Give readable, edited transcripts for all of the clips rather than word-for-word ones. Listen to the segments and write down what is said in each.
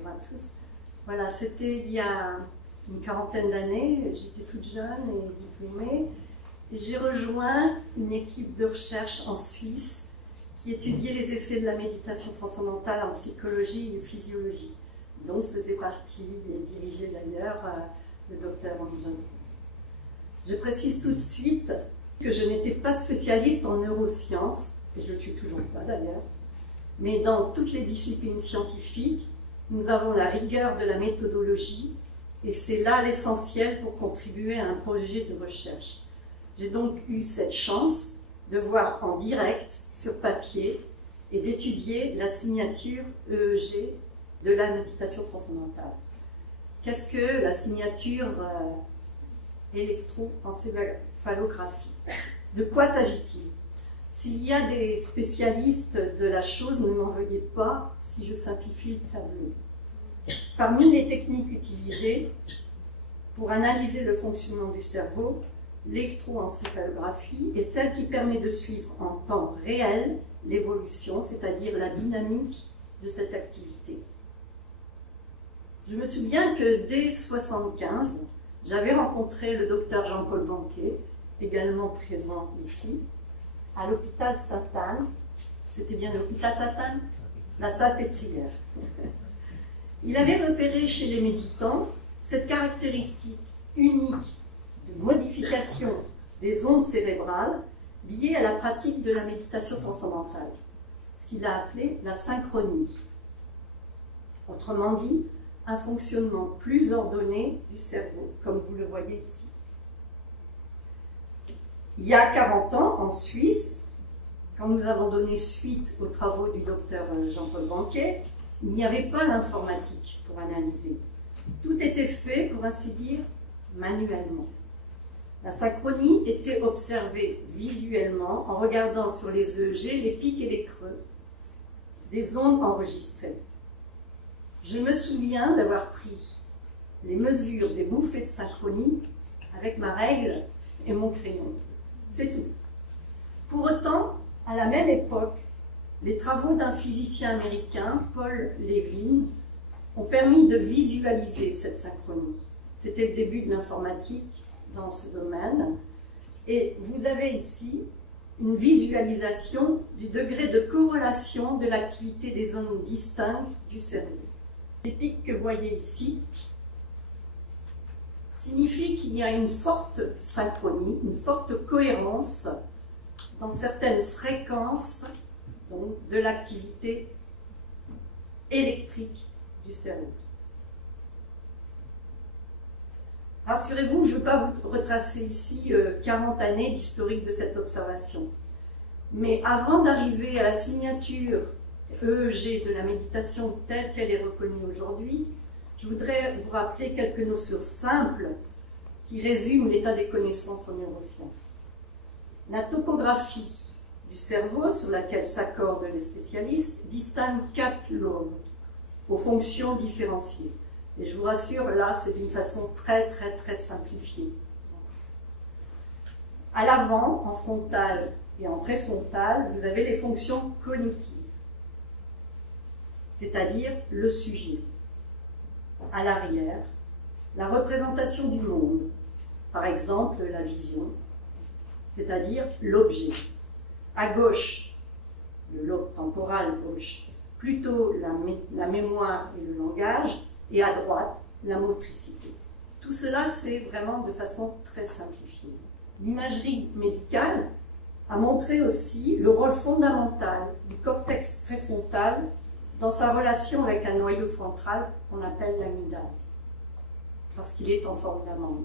bonjour à tous. Voilà, c'était il y a une quarantaine d'années, j'étais toute jeune et diplômée, et j'ai rejoint une équipe de recherche en Suisse qui étudiait les effets de la méditation transcendantale en psychologie et physiologie, dont faisait partie et dirigeait d'ailleurs le docteur Anne Johnson. Je précise tout de suite que je n'étais pas spécialiste en neurosciences, et je ne le suis toujours pas d'ailleurs, mais dans toutes les disciplines scientifiques, nous avons la rigueur de la méthodologie, et c'est là l'essentiel pour contribuer à un projet de recherche. J'ai donc eu cette chance de voir en direct, sur papier, et d'étudier la signature EEG de la méditation transcendantale. Qu'est-ce que la signature électroencéphalographie? De quoi s'agit-il? S'il y a des spécialistes de la chose, ne m'en veuillez pas si je simplifie le tableau. Parmi les techniques utilisées pour analyser le fonctionnement du cerveau, l'électroencéphalographie est celle qui permet de suivre en temps réel l'évolution, c'est-à-dire la dynamique de cette activité. Je me souviens que dès 1975, j'avais rencontré le docteur Jean-Paul Banquet, également présent ici, à l'hôpital Sainte-Anne. C'était bien l'hôpital Sainte-Anne? La Salpêtrière. Il avait repéré chez les méditants cette caractéristique unique de modification des ondes cérébrales liées à la pratique de la méditation transcendantale, ce qu'il a appelé la synchronie. Autrement dit, un fonctionnement plus ordonné du cerveau, comme vous le voyez ici. Il y a 40 ans, en Suisse, quand nous avons donné suite aux travaux du docteur Jean-Paul Banquet, il n'y avait pas l'informatique pour analyser. Tout était fait, pour ainsi dire, manuellement. La synchronie était observée visuellement en regardant sur les EEG les pics et les creux des ondes enregistrées. Je me souviens d'avoir pris les mesures des bouffées de synchronie avec ma règle et mon crayon. C'est tout. Pour autant, à la même époque, les travaux d'un physicien américain, Paul Levine, ont permis de visualiser cette synchronie. C'était le début de l'informatique dans ce domaine. Et vous avez ici une visualisation du degré de corrélation de l'activité des zones distinctes du cerveau. Les pics que vous voyez ici signifient qu'il y a une forte synchronie, une forte cohérence dans certaines fréquences donc, de l'activité électrique du cerveau. Rassurez-vous, je ne veux pas vous retracer ici 40 années d'historique de cette observation. Mais avant d'arriver à la signature EEG de la méditation telle qu'elle est reconnue aujourd'hui, je voudrais vous rappeler quelques notions simples qui résument l'état des connaissances en neurosciences. La topographie du cerveau sur laquelle s'accordent les spécialistes distingue 4 lobes aux fonctions différenciées. Et je vous rassure, là, c'est d'une façon très simplifiée. À l'avant, en frontal et en préfrontal, vous avez les fonctions cognitives, c'est-à-dire le sujet. À l'arrière, la représentation du monde, par exemple la vision, c'est-à-dire l'objet. À gauche, le lobe temporal gauche, plutôt la mémoire et le langage, et à droite, la motricité. Tout cela, c'est vraiment de façon très simplifiée. L'imagerie médicale a montré aussi le rôle fondamental du cortex préfrontal dans sa relation avec un noyau central qu'on appelle l'amygdale, parce qu'il est en forme d'amande.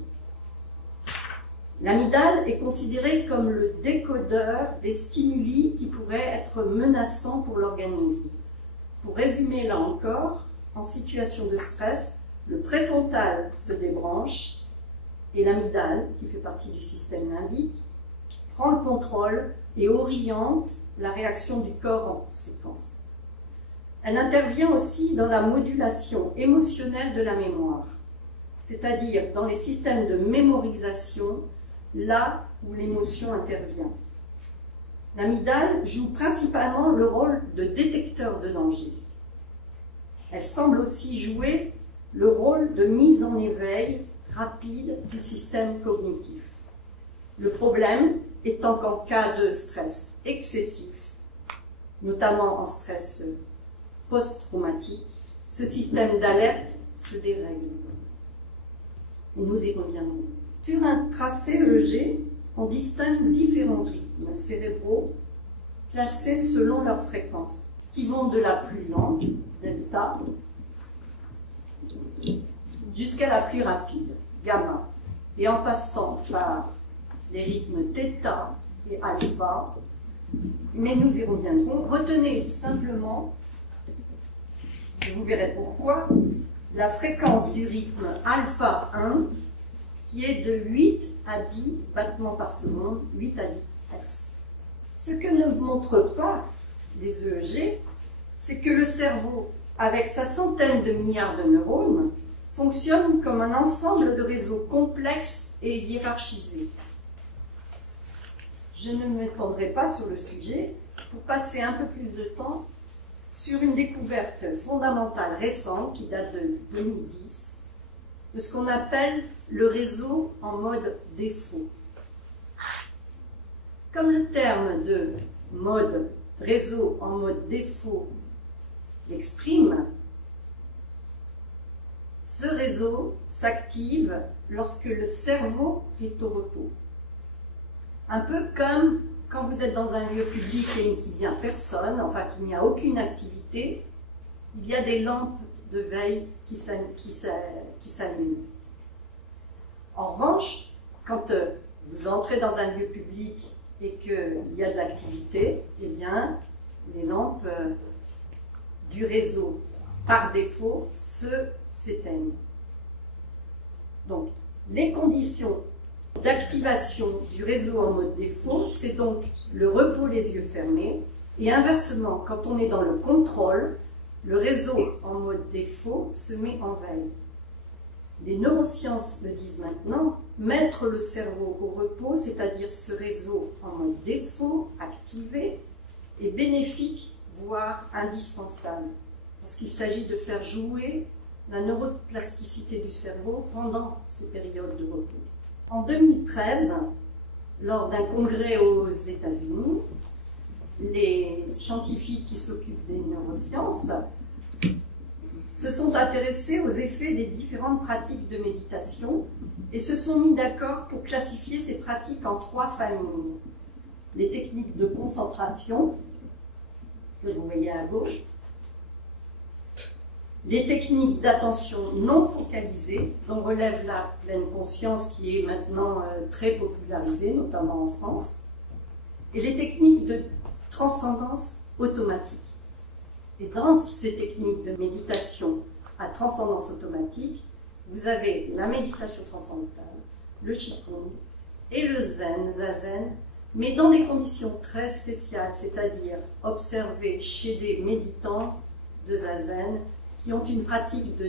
L'amygdale est considérée comme le décodeur des stimuli qui pourraient être menaçants pour l'organisme. Pour résumer là encore, en situation de stress, le préfrontal se débranche et l'amygdale, qui fait partie du système limbique, prend le contrôle et oriente la réaction du corps en conséquence. Elle intervient aussi dans la modulation émotionnelle de la mémoire, c'est-à-dire dans les systèmes de mémorisation, là où l'émotion intervient. L'amygdale joue principalement le rôle de détecteur de danger. Elle semble aussi jouer le rôle de mise en éveil rapide du système cognitif. Le problème étant qu'en cas de stress excessif, notamment en stress post-traumatique, ce système d'alerte se dérègle. Et nous y reviendrons. Sur un tracé EEG, on distingue différents rythmes cérébraux classés selon leur fréquence, qui vont de la plus lente, delta, jusqu'à la plus rapide, gamma, et en passant par les rythmes θ et alpha, mais nous y reviendrons. Retenez simplement, et vous verrez pourquoi, la fréquence du rythme alpha 1 qui est de 8 à 10 battements par seconde, 8 à 10 Hz. Ce que ne montrent pas les EEG, c'est que le cerveau, avec sa centaine de milliards de neurones, fonctionne comme un ensemble de réseaux complexes et hiérarchisés. Je ne m'étendrai pas sur le sujet pour passer un peu plus de temps sur une découverte fondamentale récente qui date de 2010, de ce qu'on appelle le réseau en mode défaut. Comme le terme de mode réseau en mode défaut l'exprime, ce réseau s'active lorsque le cerveau est au repos. Un peu comme quand vous êtes dans un lieu public et qu'il n'y a personne, enfin qu'il n'y a aucune activité, il y a des lampes de veille qui s'allument. En revanche, quand vous entrez dans un lieu public et qu'il y a de l'activité, eh bien, les lampes du réseau, par défaut, s'éteignent. Donc, les conditions d'activation du réseau en mode défaut, c'est donc le repos les yeux fermés, et inversement, quand on est dans le contrôle, le réseau en mode défaut se met en veille. Les neurosciences me disent maintenant, mettre le cerveau au repos, c'est-à-dire ce réseau en mode défaut, activé, est bénéfique, voire indispensable, parce qu'il s'agit de faire jouer la neuroplasticité du cerveau pendant ces périodes de repos. En 2013, lors d'un congrès aux États-Unis, les scientifiques qui s'occupent des neurosciences se sont intéressés aux effets des différentes pratiques de méditation et se sont mis d'accord pour classifier ces pratiques en 3 familles. Les techniques de concentration, que vous voyez à gauche, les techniques d'attention non focalisée, dont relève la pleine conscience qui est maintenant très popularisée, notamment en France, et les techniques de transcendance automatique. Et dans ces techniques de méditation à transcendance automatique, vous avez la méditation transcendantale, le Qigong et le Zen, Zazen, mais dans des conditions très spéciales, c'est-à-dire observées chez des méditants de Zazen qui ont une pratique de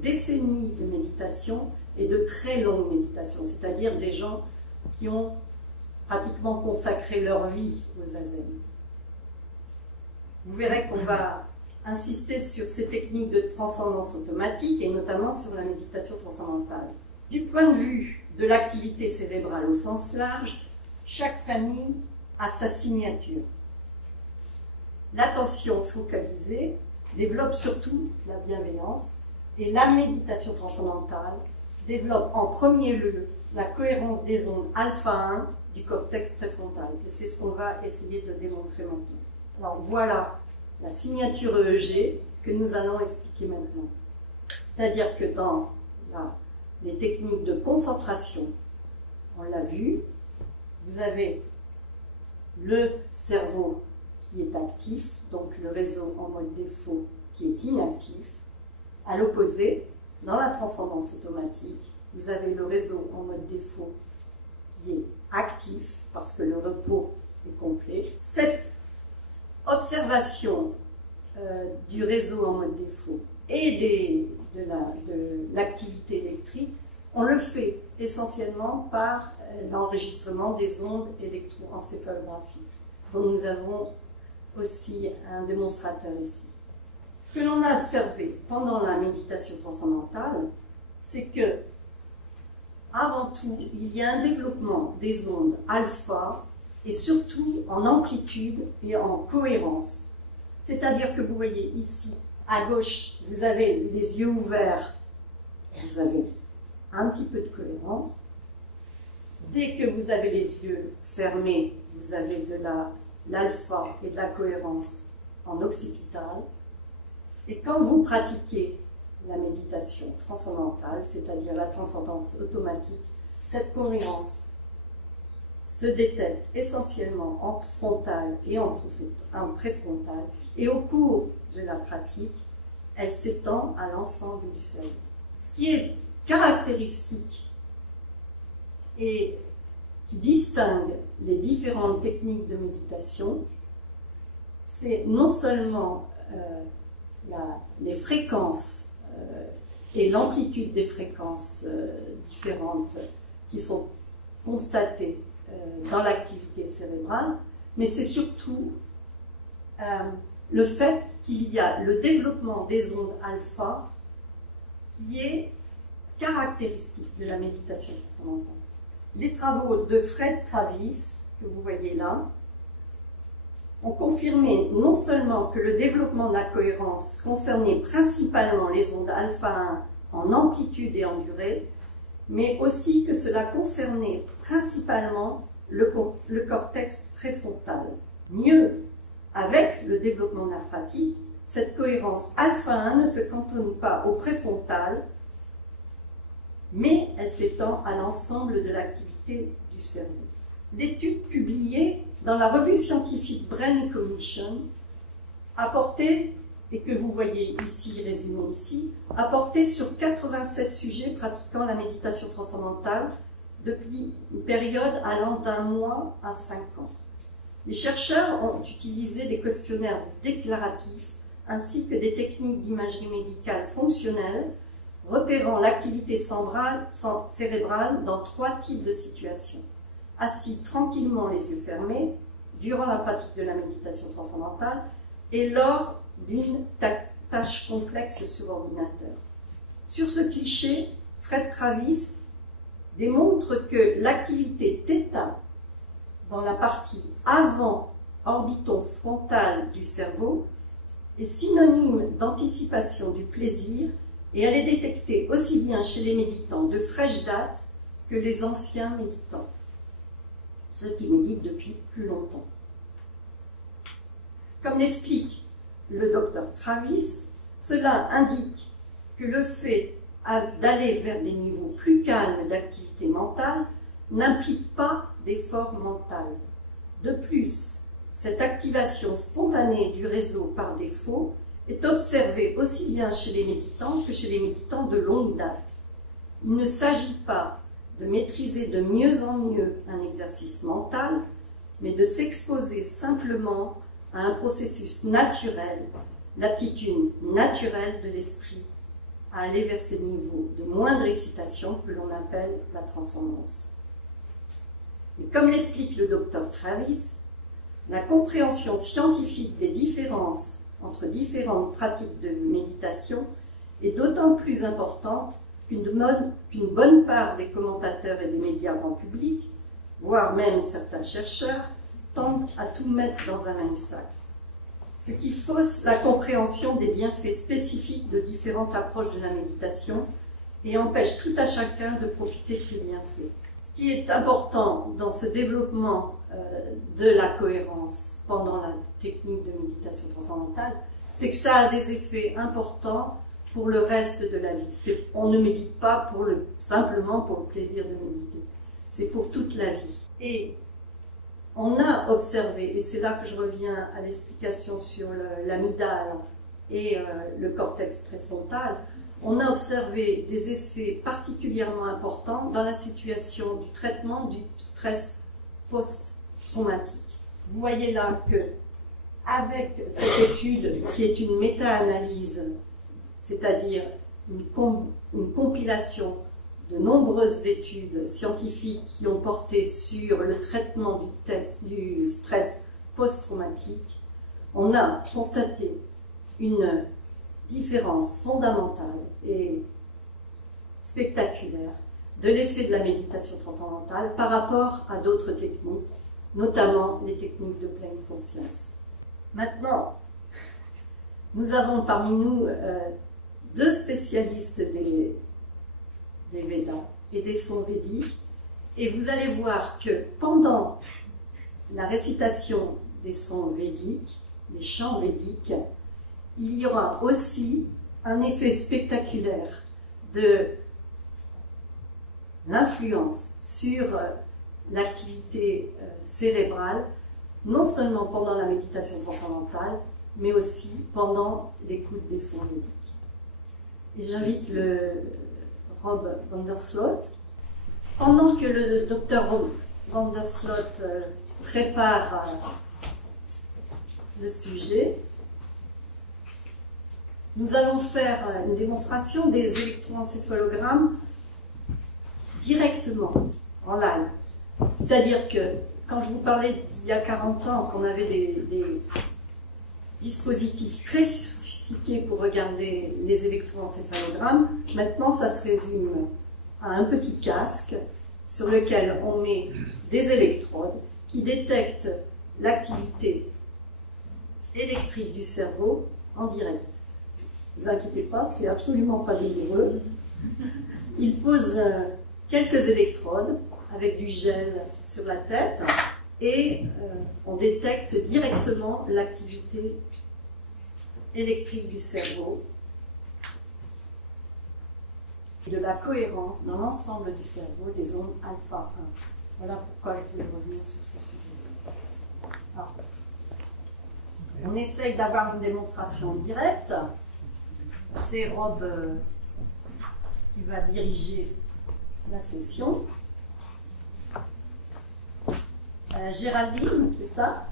décennies de méditation et de très longues méditations, c'est-à-dire des gens qui ont pratiquement consacré leur vie au Zazen. Vous verrez qu'on va insister sur ces techniques de transcendance automatique et notamment sur la méditation transcendantale. Du point de vue de l'activité cérébrale au sens large, chaque famille a sa signature. L'attention focalisée développe surtout la bienveillance et la méditation transcendantale développe en premier lieu la cohérence des ondes alpha 1 du cortex préfrontal. Et c'est ce qu'on va essayer de démontrer maintenant. Alors voilà la signature EEG que nous allons expliquer maintenant. C'est-à-dire que dans les techniques de concentration, on l'a vu, vous avez le cerveau qui est actif, donc le réseau en mode défaut qui est inactif. À l'opposé, dans la transcendance automatique, vous avez le réseau en mode défaut qui est actif parce que le repos est complet. Cette observation du réseau en mode défaut et de l'activité électrique, on le fait essentiellement par l'enregistrement des ondes électroencéphalographiques, dont nous avons aussi un démonstrateur ici. Ce que l'on a observé pendant la méditation transcendantale, c'est que, avant tout, il y a un développement des ondes alpha et surtout en amplitude et en cohérence. C'est-à-dire que vous voyez ici, à gauche, vous avez les yeux ouverts, vous avez un petit peu de cohérence. Dès que vous avez les yeux fermés, vous avez de l'alpha et de la cohérence en occipital. Et quand vous pratiquez la méditation transcendantale, c'est-à-dire la transcendance automatique, cette cohérence se détecte essentiellement en frontal et en préfrontal, et au cours de la pratique, elle s'étend à l'ensemble du cerveau. Ce qui est caractéristique et qui distingue les différentes techniques de méditation, c'est non seulement les fréquences et l'amplitude des fréquences différentes qui sont constatées dans l'activité cérébrale, mais c'est surtout le fait qu'il y a le développement des ondes alpha qui est caractéristique de la méditation transcendantale. Les travaux de Fred Travis, que vous voyez là, ont confirmé non seulement que le développement de la cohérence concernait principalement les ondes alpha 1 en amplitude et en durée, mais aussi que cela concernait principalement le cortex préfrontal. Mieux, avec le développement de la pratique, cette cohérence alpha 1 ne se cantonne pas au préfrontal, mais elle s'étend à l'ensemble de l'activité du cerveau. L'étude publiée dans la revue scientifique Brain and Cognition a porté, et que vous voyez ici, résumé ici, a porté sur 87 sujets pratiquant la méditation transcendantale depuis une période allant d'1 mois à 5 ans. Les chercheurs ont utilisé des questionnaires déclaratifs ainsi que des techniques d'imagerie médicale fonctionnelle repérant l'activité cérébrale dans 3 types de situations. Assis tranquillement les yeux fermés, durant la pratique de la méditation transcendantale et lors d'une tâche complexe sur ordinateur. Sur ce cliché, Fred Travis démontre que l'activité θ dans la partie avant orbiton frontal du cerveau est synonyme d'anticipation du plaisir et elle est détectée aussi bien chez les méditants de fraîche date que les anciens méditants, ceux qui méditent depuis plus longtemps. Comme l'explique le docteur Travis, cela indique que le fait d'aller vers des niveaux plus calmes d'activité mentale n'implique pas d'effort mental. De plus, cette activation spontanée du réseau par défaut est observée aussi bien chez les méditants que chez les méditants de longue date. Il ne s'agit pas de maîtriser de mieux en mieux un exercice mental, mais de s'exposer simplement à un processus naturel, l'aptitude naturelle de l'esprit à aller vers ces niveaux de moindre excitation que l'on appelle la transcendance. Et comme l'explique le docteur Travis, la compréhension scientifique des différences entre différentes pratiques de méditation est d'autant plus importante qu'une bonne part des commentateurs et des médias grand public, voire même certains chercheurs, tendent à tout mettre dans un même sac, ce qui fausse la compréhension des bienfaits spécifiques de différentes approches de la méditation et empêche tout à chacun de profiter de ces bienfaits. Ce qui est important dans ce développement de la cohérence pendant la technique de méditation transcendantale, c'est que ça a des effets importants pour le reste de la vie. On ne médite pas simplement pour le plaisir de méditer, c'est pour toute la vie. Et on a observé, et c'est là que je reviens à l'explication sur l'amygdale et le cortex préfrontal, on a observé des effets particulièrement importants dans la situation du traitement du stress post-traumatique. Vous voyez là que, avec cette étude qui est une méta-analyse, c'est-à-dire une compilation de nombreuses études scientifiques qui ont porté sur le traitement du stress post-traumatique, on a constaté une différence fondamentale et spectaculaire de l'effet de la méditation transcendantale par rapport à d'autres techniques, notamment les techniques de pleine conscience. Maintenant, nous avons parmi nous deux spécialistes des Védas et des sons védiques, et vous allez voir que pendant la récitation des sons védiques, les chants védiques, il y aura aussi un effet spectaculaire de l'influence sur l'activité cérébrale, non seulement pendant la méditation transcendantale, mais aussi pendant l'écoute des sons védiques. Et j'invite le Rob Vandersloot. Pendant que le docteur Rob Vandersloot prépare le sujet, nous allons faire une démonstration des électroencéphalogrammes directement, en live. C'est-à-dire que, quand je vous parlais d'il y a 40 ans, qu'on avait des dispositifs très sophistiqués pour regarder les électroencéphalogrammes, maintenant ça se résume à un petit casque sur lequel on met des électrodes qui détectent l'activité électrique du cerveau en direct. Ne vous inquiétez pas, c'est absolument pas douloureux. Il pose quelques électrodes avec du gel sur la tête et on détecte directement l'activité électrique du cerveau et de la cohérence dans l'ensemble du cerveau des ondes alpha 1. Voilà pourquoi je voulais revenir sur ce sujet. Ah. On essaye d'avoir une démonstration directe. C'est Rob qui va diriger la session. Géraldine, c'est ça,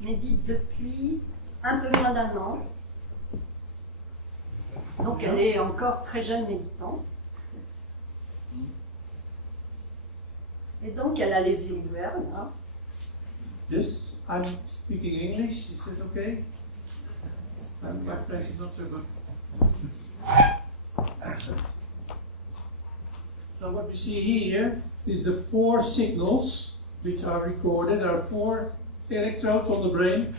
médite depuis un peu moins d'1 an. Donc elle est encore très jeune méditante. Et donc elle a les yeux ouverts là. Yes, I'm speaking English, is that okay? My French is not so good. So what we see here is the 4 signals which are recorded. There are 4 electrodes on the brain,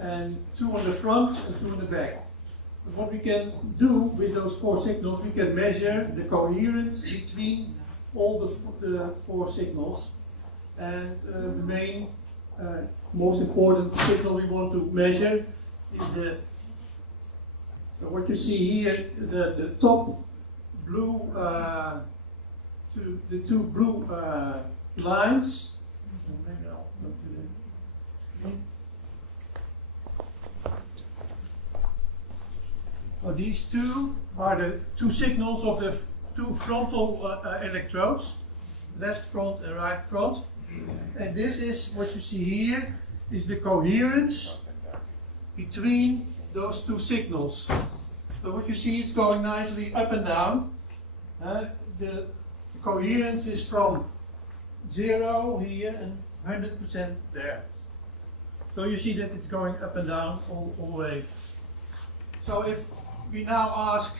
and 2 on the front and 2 on the back. But what we can do with those 4 signals, we can measure the coherence between all the 4 signals. And the main, most important signal we want to measure is so what you see here, the top blue, the 2 blue lines. Maybe I'll go to the screen. Oh, these 2 are the 2 signals of the 2 frontal electrodes, left front and right front. And this is what you see here is the coherence between those 2 signals. So what you see is going nicely up and down. The coherence is from 0 here and 100% there. So you see that it's going up and down all the way. So if we now ask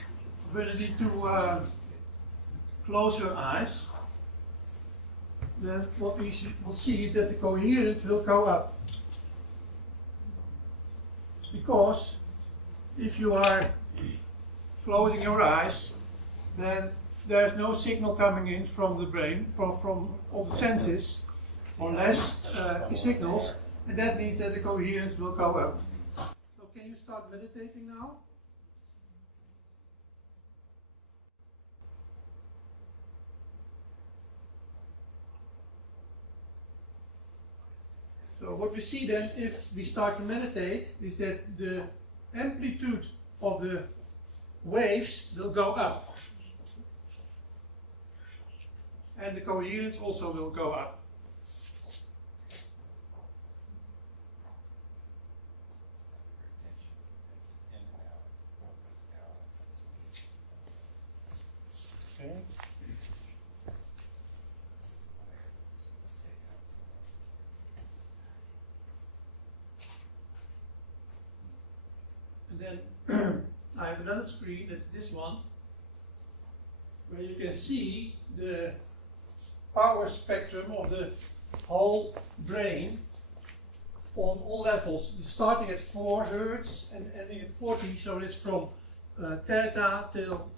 Bernadette to close her eyes, then what we will see is that the coherence will go up. Because if you are closing your eyes, then there's no signal coming in from the brain, from all the senses, or less signals, and that means that the coherence will go up. So can you start meditating now? So what we see then, if we start to meditate, is that the amplitude of the waves will go up. And the coherence also will go up. Okay. And then screen, that's this one, where you can see the power spectrum of the whole brain on all levels, starting at 4 Hz and ending at 40, so it's from theta till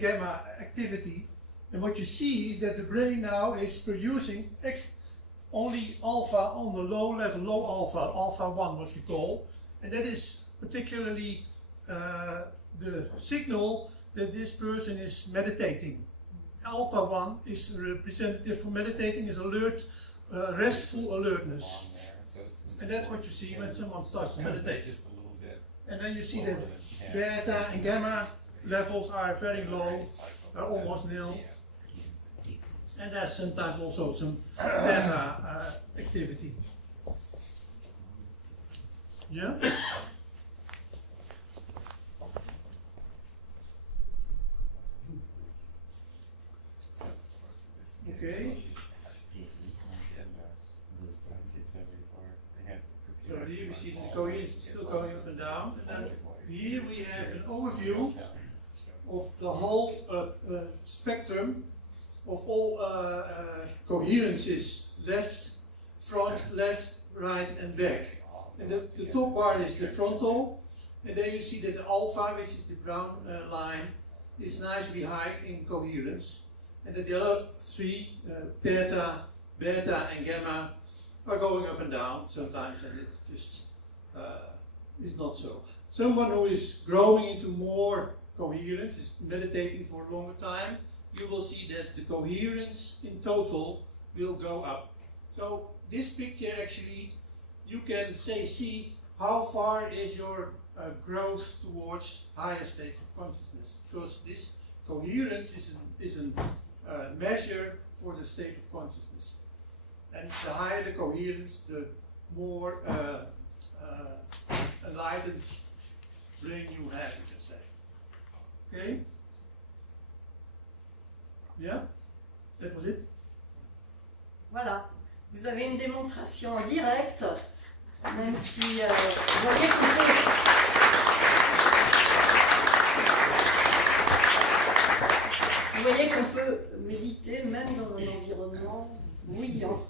gamma activity. And what you see is that the brain now is producing only alpha on the low level, low alpha, alpha 1 what you call, and that is particularly the signal that this person is meditating. Alpha 1 is representative for meditating, is alert, restful alertness. And that's what you see when someone starts to meditate. And then you see that beta and gamma levels are very low, are almost nil. And there's sometimes also some beta activity. Yeah? Okay. So here we see the coherence is still going up and down. And then here we have an overview of the whole spectrum of all coherences, left, front, left, right and back. And the top part is the frontal, and then you see that the alpha, which is the brown line, is nicely high in coherence, and that the other three, theta, beta and gamma, are going up and down sometimes, and it just is not so. Someone who is growing into more coherence, is meditating for a longer time, you will see that the coherence in total will go up. So this picture actually, you can see how far is your growth towards higher states of consciousness, because this coherence is a measure for the state of consciousness. And the higher the coherence, the more enlightened brain you have, you can say. Okay? Yeah? That was it? Voilà. Vous avez une démonstration en direct, même si vous voyez qu'on peut méditer même dans un environnement bruyant,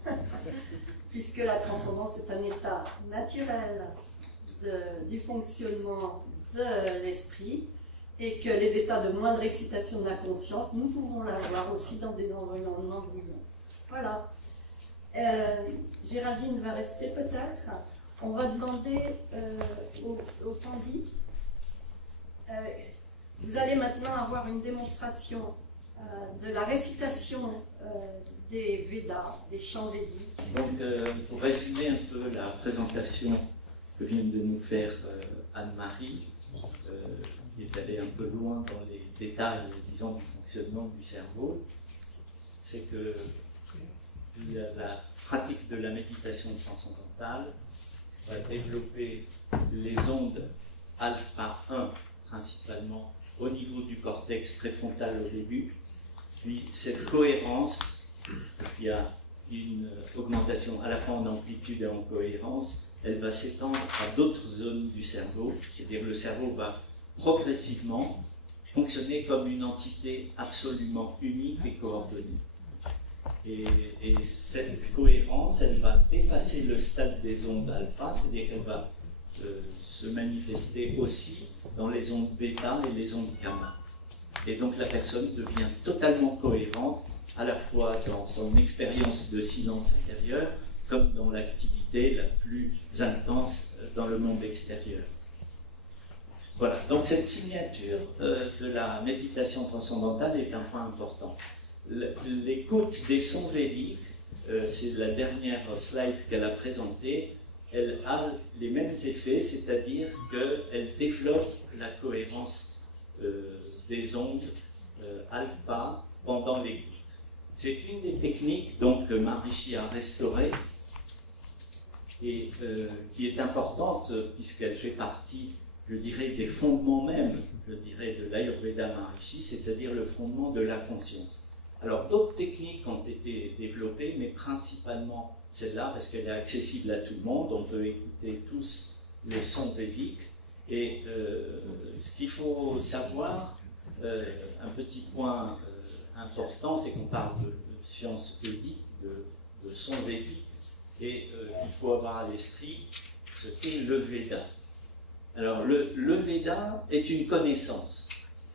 puisque la transcendance est un état naturel du fonctionnement de l'esprit, et que les états de moindre excitation de la conscience, nous pouvons l'avoir aussi dans des environnements bruyants. Voilà. Géraldine va rester peut-être. On va demander au pandit. Vous allez maintenant avoir une démonstration de la récitation des Védas, des chants védiques. Donc, pour résumer un peu la présentation que vient de nous faire Anne-Marie, qui est allée un peu loin dans les détails, disons, du fonctionnement du cerveau, c'est que la pratique de la méditation transcendantale va développer les ondes alpha 1 principalement au niveau du cortex préfrontal au début, puis cette cohérence, il y a une augmentation à la fois en amplitude et en cohérence, elle va s'étendre à d'autres zones du cerveau, c'est-à-dire le cerveau va progressivement fonctionner comme une entité absolument unique et coordonnée. Et cette cohérence, elle va dépasser le stade des ondes alpha, c'est-à-dire qu'elle va se manifester aussi dans les ondes bêta et les ondes gamma. Et donc la personne devient totalement cohérente, à la fois dans son expérience de silence intérieur, comme dans l'activité la plus intense dans le monde extérieur. Voilà, donc cette signature de la méditation transcendantale est un point important. L'écoute des sons védiques, c'est la dernière slide qu'elle a présentée, elle a les mêmes effets, c'est-à-dire qu'elle développe la cohérence des ondes alpha pendant l'écoute. C'est une des techniques donc, que Maharishi a restaurée et qui est importante puisqu'elle fait partie, je dirais, des fondements même, je dirais, de l'Ayurveda Maharishi, c'est-à-dire le fondement de la conscience. Alors d'autres techniques ont été développées, mais principalement celle-là, parce qu'elle est accessible à tout le monde, on peut écouter tous les sons védiques, Et ce qu'il faut savoir, un petit point important, c'est qu'on parle de science védique, de son védique, et il faut avoir à l'esprit ce qu'est le Veda. Alors, le Veda est une connaissance.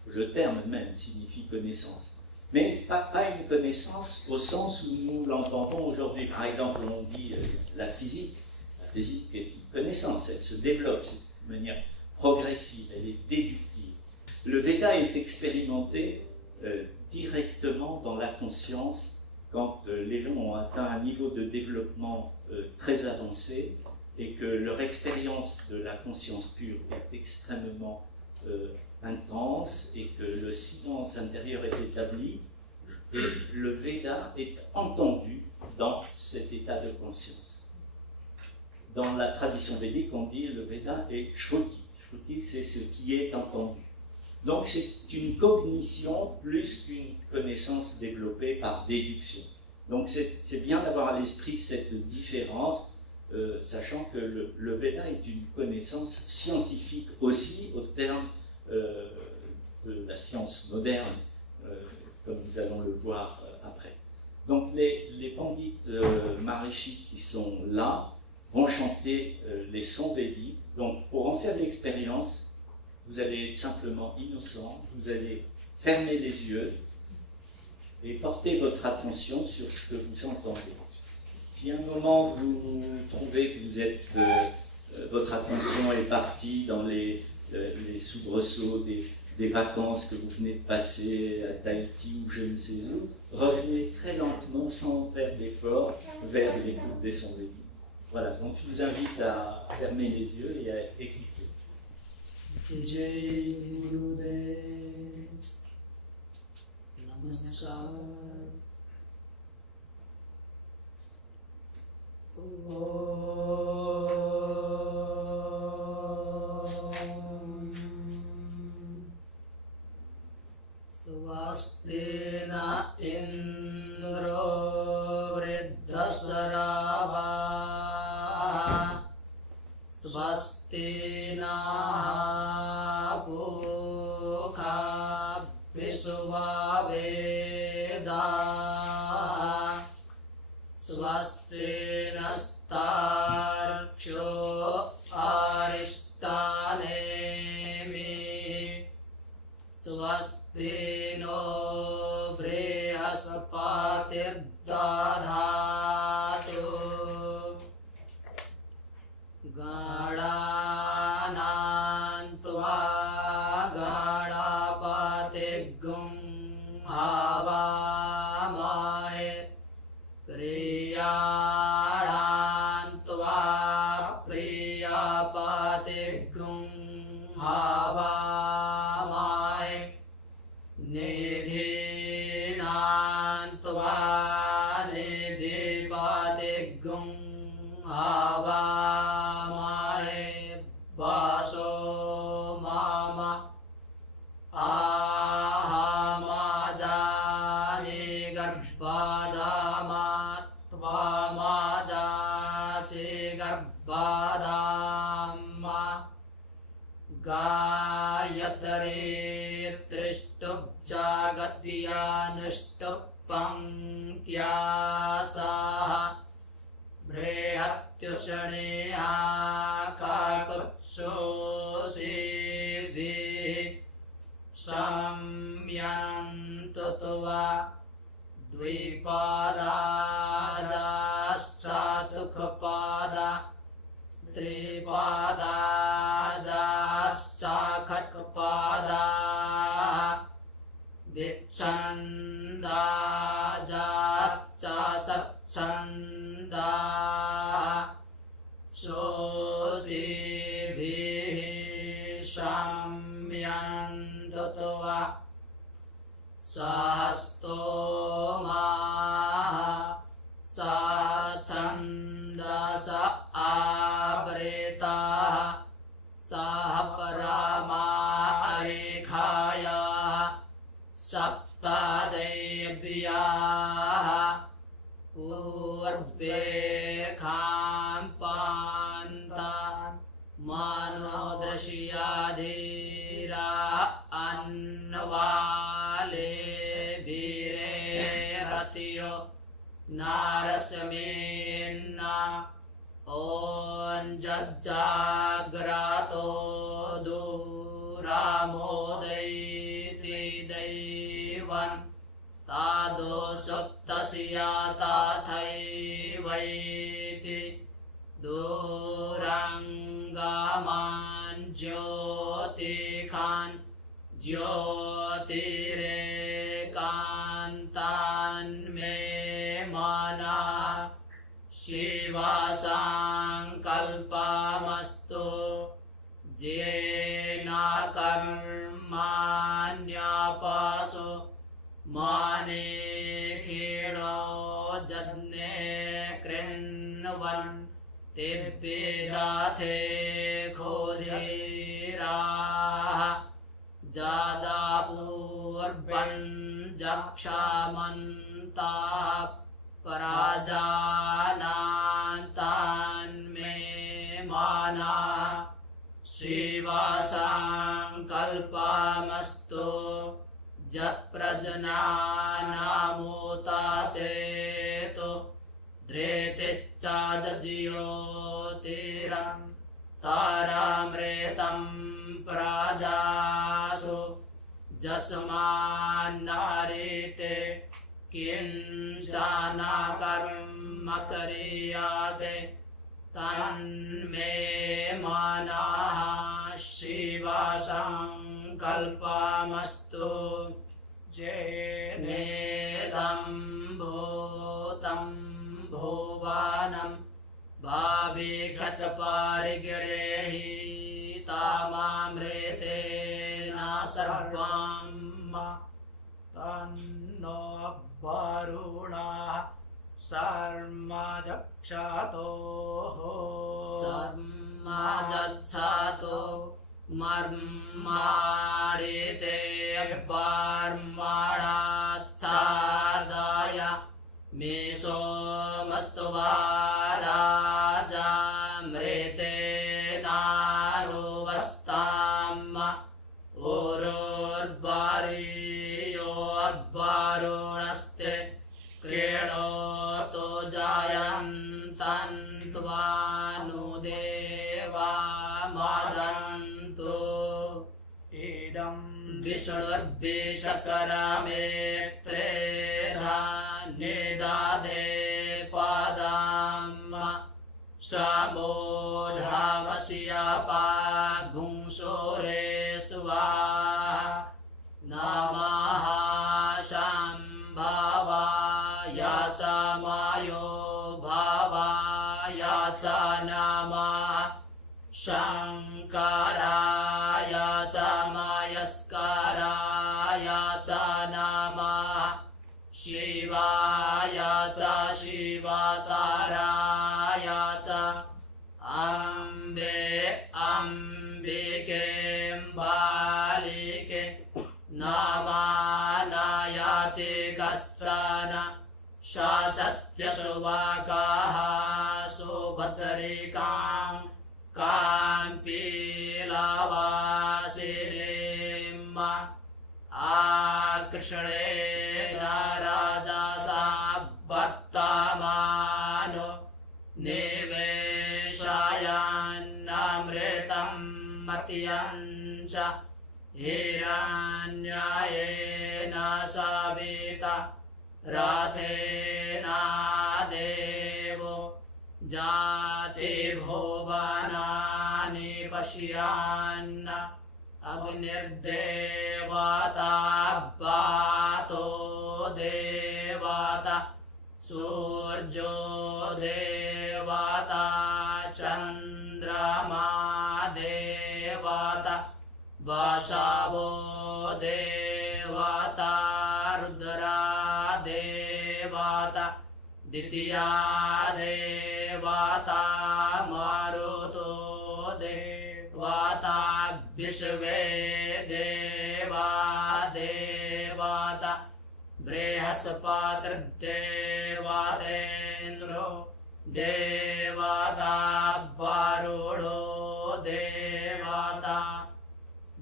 Le terme même signifie connaissance. Mais pas une connaissance au sens où nous l'entendons aujourd'hui. Par exemple, on dit la physique. La physique est une connaissance, elle se développe de manière progressive, elle est déductive. Le Veda est expérimenté directement dans la conscience quand les gens ont atteint un niveau de développement très avancé et que leur expérience de la conscience pure est extrêmement intense et que le silence intérieur est établi et le Veda est entendu dans cet état de conscience. Dans la tradition védique, on dit le Veda est Shruti. Shruti, c'est ce qui est entendu. Donc c'est une cognition plus qu'une connaissance développée par déduction. Donc c'est bien d'avoir à l'esprit cette différence, sachant que le Veda est une connaissance scientifique aussi, au terme de la science moderne, comme nous allons le voir après. Donc les pandits Maharishi qui sont là vont chanter les sons védiques. Donc pour en faire l'expérience, vous allez être simplement innocent, vous allez fermer les yeux et porter votre attention sur ce que vous entendez. Si à un moment vous trouvez que vous êtes, votre attention est partie dans les soubresauts des vacances que vous venez de passer à Tahiti ou je ne sais où, revenez très lentement, sans faire d'effort, vers l'écoute des sons védiques. Voilà, donc je vous invite à fermer les yeux et à écouter. Jai Gurudev, Namaskar. Swastina Indro Vriddhasarava Swastina Pukha Visvaveda Swastina Starksho Arishtanemi Swastino Brihaspati Dadhatu Gadanantva Gadapatigum Havamahe Priyarantva Priyapatigum Havamahe Nidhinantva Nidhipatigum Havamahe Vaso Mama Ahamajani Garbhadamatva Majasi Garbhadama Gayatri Trishtup-jagatyanushtup-panktyasaha Brihatyushaneha kakutsusivi Samyantutva Dvipadajaschatukpada Tripadajaschakhakpada Vichandajaschasatsanda Sosivihi Samyantutva Sahastomaha Sahachandasa Abritaha Sahaparama Arikhaya Saptadevyaha Urbe Khampantan मानो दृश्याधीरा अन्नवाले भीरे रतियो नारसमेन्ना ओं जज्जाग्रातो दूरामोदैति दैवन् तादो सुप्तस्या तथैवैति दूरङ्गामान् ज्योतिखान् ज्योतिरेकान्तान् मे मना शिवसङ्कल्पमस्तु येन कर्माण्यपासो माने खीणो जज्ञे कृण्वन् तेभ्येदाथे खोधीराः जादापूर्वन् जक्षामन्ताः पराजानान्तान्मे माना शिवसङ्कल्पमस्तु जप्रजनानामुता चेतो धृतिश्चाज्योतिरं तारामृतं प्राजासु जस्मान्नारीते किञ्चन कर्म क्रियते तन्मे मनः शिवसङ्कल्पमस्तु जेनेदं भूतं भुवनं भाविघटपरिगिरेहि तामामृतेन सर्वं तन्नो वरुणः सर्मजक्षतो सर्मजक्षतो मर्माणिते वर्मणाच्छादाय मे सोमस्तुवा राजामृतेनानुवस्ताम् उरुर्वारियोर्वारुणस्ते क्रीणोतो जायन्तन्त्वानुदेवा मदन्तु इदं विष्णुर्विषकरमेत्रेधा निदाधे पदम् समोढामस्यापागुंसोरे स्वाहा नमः शम्भवाय च मायो भावाय च नमः शङ्कराय च मयस्कराय च नमः शिवाय च शिवतराय च अम्बे अम्बिके बालिके नमानायाति कश्चन शास्त्यसुवाकाः सुभद्रिकां काम्पीलवासिनीम् आकृष्णेन राजसा वर्तमानो निवेशयन्नमृतं मर्त्यञ्च हिरण्यायेन सविता रथेन देवो जातिभुवनानि पश्यन् अग्निर्देवता वातो देवता सूर्यो देवता चन्द्रमा देवता वसवो देवता रुद्रा देवता द्वितीया देवता मारुतो देवता विश्वे देवा देवता बृहस्पतिर्देवतेन्द्रो देवता वरुणो देवता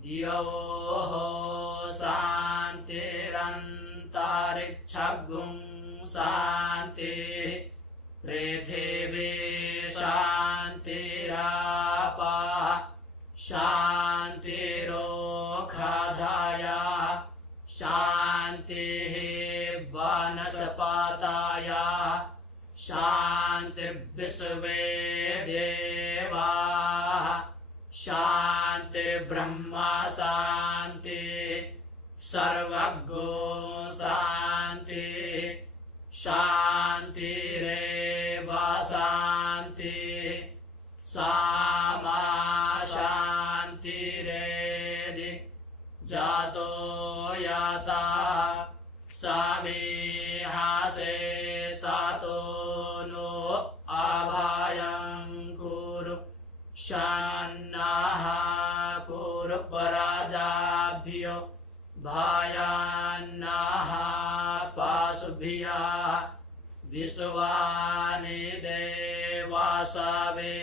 दियोः शान्तिरन्तरिक्षगुं शान्तिः पृथिवी शान्तिरापः शान्तिरोषधयः शान्तिः वनस्पतयः शान्तिर्विश्वे देवाः शान्तिर्ब्रह्म शान्तिः सर्वज्ञो शान्तिः शान्तिरेव शान्तिः सामा शान्तिरेधि जातो यातः समीहासे ततो नो अभयं कुरु शन्नः कुरु प्रजाभ्यो भयान्नः पशुभ्यः विश्वानि देवा सवितर्दुरिता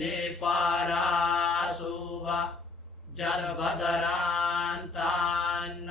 निपराशुभ जलभद्रान्तान्न